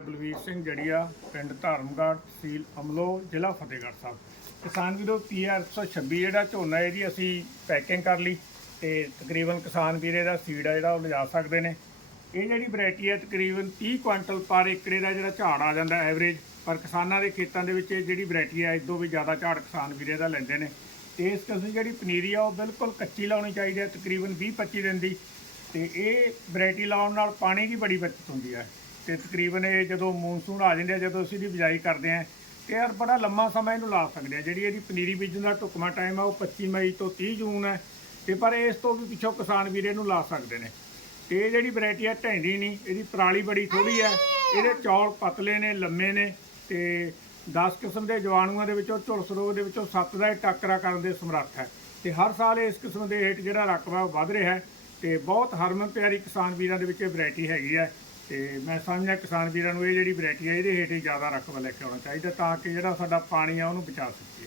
ਬਲਵੀਰ ਸਿੰਘ ਜੜੀਆ, ਪਿੰਡ ਧਰਮਗੜ੍ਹ ਤਹਿਸੀਲ ਅਮਲੋ ਜ਼ਿਲ੍ਹਾ ਫਤਿਹਗੜ੍ਹ ਸਾਹਿਬ। ਕਿਸਾਨ ਵੀਰੋ PR 126 ਜਿਹੜਾ ਝੋਨਾ ਇਹਦੀ ਅਸੀਂ ਪੈਕਿੰਗ ਕਰ ਲਈ ਤੇ ਤਕਰੀਬਨ ਕਿਸਾਨ ਵੀਰੇ ਦਾ ਸੀਡ ਆ ਜਿਹੜਾ ਉਹ ਲਿਜਾ ਸਕਦੇ ਨੇ। ਇਹ ਜਿਹੜੀ ਵੈਰਾਈਟੀ ਹੈ, ਤਕਰੀਬਨ 30 ਕੁਇੰਟਲ ਪਰ ਏਕੜੇ ਦਾ ਜਿਹੜਾ ਝਾੜ ਆ ਜਾਂਦਾ ਐਵਰੇਜ ਪਰ ਕਿਸਾਨਾਂ ਦੇ ਖੇਤਾਂ ਦੇ ਵਿੱਚ ਇਹ ਜਿਹੜੀ ਵੈਰਾਈਟੀ ਹੈ ਇਦੋਂ ਵੀ ਜ਼ਿਆਦਾ ਝਾੜ ਕਿਸਾਨ ਵੀਰੇ ਦਾ ਲੈਂਦੇ ਨੇ। ਤੇ ਇਸ ਕਿਸਮ ਦੀ ਜਿਹੜੀ ਪਨੀਰੀ ਆ, ਉਹ ਬਿਲਕੁਲ ਕੱਚੀ ਲਾਉਣੀ ਚਾਹੀਦੀ ਹੈ, ਤਕਰੀਬਨ 20-25 ਦਿਨ ਦੀ। ਤੇ ਇਹ ਵੈਰਾਈਟੀ ਲਾਉਣ ਨਾਲ ਪਾਣੀ ਦੀ ਬੜੀ ਬਚਤ ਹੁੰਦੀ ਹੈ। ਤੇ ਤਕਰੀਬਨ ਇਹ ਜਦੋਂ ਮੌਨਸੂਨ ਆ ਜਾਂਦੇ ਆ, ਜਦੋਂ ਅਸੀਂ ਇਹਦੀ ਬਿਜਾਈ ਕਰਦੇ ਆ, ਤੇ ਯਾਰ ਬੜਾ ਲੰਮਾ ਸਮਾਂ ਇਹਨੂੰ ਲਾ ਸਕਦੇ ਆ। ਜਿਹੜੀ ਇਹਦੀ ਪਨੀਰੀ ਬੀਜਣ ਦਾ ਢੁਕਵਾਂ ਟਾਈਮ ਆ, ਉਹ 25 ਮਈ ਤੋਂ 30 ਜੂਨ ਹੈ ਤੇ ਪਰ ਇਸ ਤੋਂ ਵੀ ਪਿੱਛੋਂ ਕਿਸਾਨ ਵੀਰ ਇਹਨੂੰ ਲਾ ਸਕਦੇ ਨੇ। ਤੇ ਇਹ ਜਿਹੜੀ ਵੈਰਾਈਟੀ ਹੈ ਢੈਂਦੀ ਨਹੀਂ ਇਹਦੀ ਪਰਾਲੀ ਬੜੀ ਥੋੜੀ ਹੈ ਇਹਦੇ ਚੌਲ ਪਤਲੇ ਨੇ, ਲੰਮੇ ਨੇ, ਤੇ 10 ਕਿਸਮ ਦੇ ਜਵਾਨੂਆਂ ਦੇ ਵਿੱਚੋਂ, ਝੁਲਸ ਰੋਗ ਦੇ ਵਿੱਚੋਂ 7 ਦਾ ਇਹ ਟੱਕਰਾ ਕਰਨ ਦੇ ਸਮਰੱਥ ਹੈ ਤੇ ਹਰ ਸਾਲ ਇਸ ਕਿਸਮ ਦੇ ਹੇਠ ਜਿਹੜਾ ਰਕਬਾ ਉਹ ਵੱਧ ਰਿਹਾ ਹੈ। ਤੇ ਬਹੁਤ ਹਰਮਨ ਪਿਆਰੀ ਕਿਸਾਨ ਵੀਰਾਂ ਦੇ ਵਿੱਚ ਇਹ ਵੈਰਾਈਟੀ ਹੈਗੀ ਹੈ ਤੇ ਮੈਂ ਸਮਝਦਾ ਕਿਸਾਨ ਵੀਰਾਂ ਨੂੰ ਇਹ ਜਿਹੜੀ ਵੈਰਾਈਟੀ ਹੈ, ਇਹਦੇ ਹੇਠ ਹੀ ਜ਼ਿਆਦਾ ਰਕਬਾ ਲੈ ਕੇ ਆਉਣਾ ਚਾਹੀਦਾ ਤਾਂ ਕਿ ਜਿਹੜਾ ਸਾਡਾ ਪਾਣੀ ਆ ਉਹਨੂੰ ਬਚਾ ਸਕੀਏ।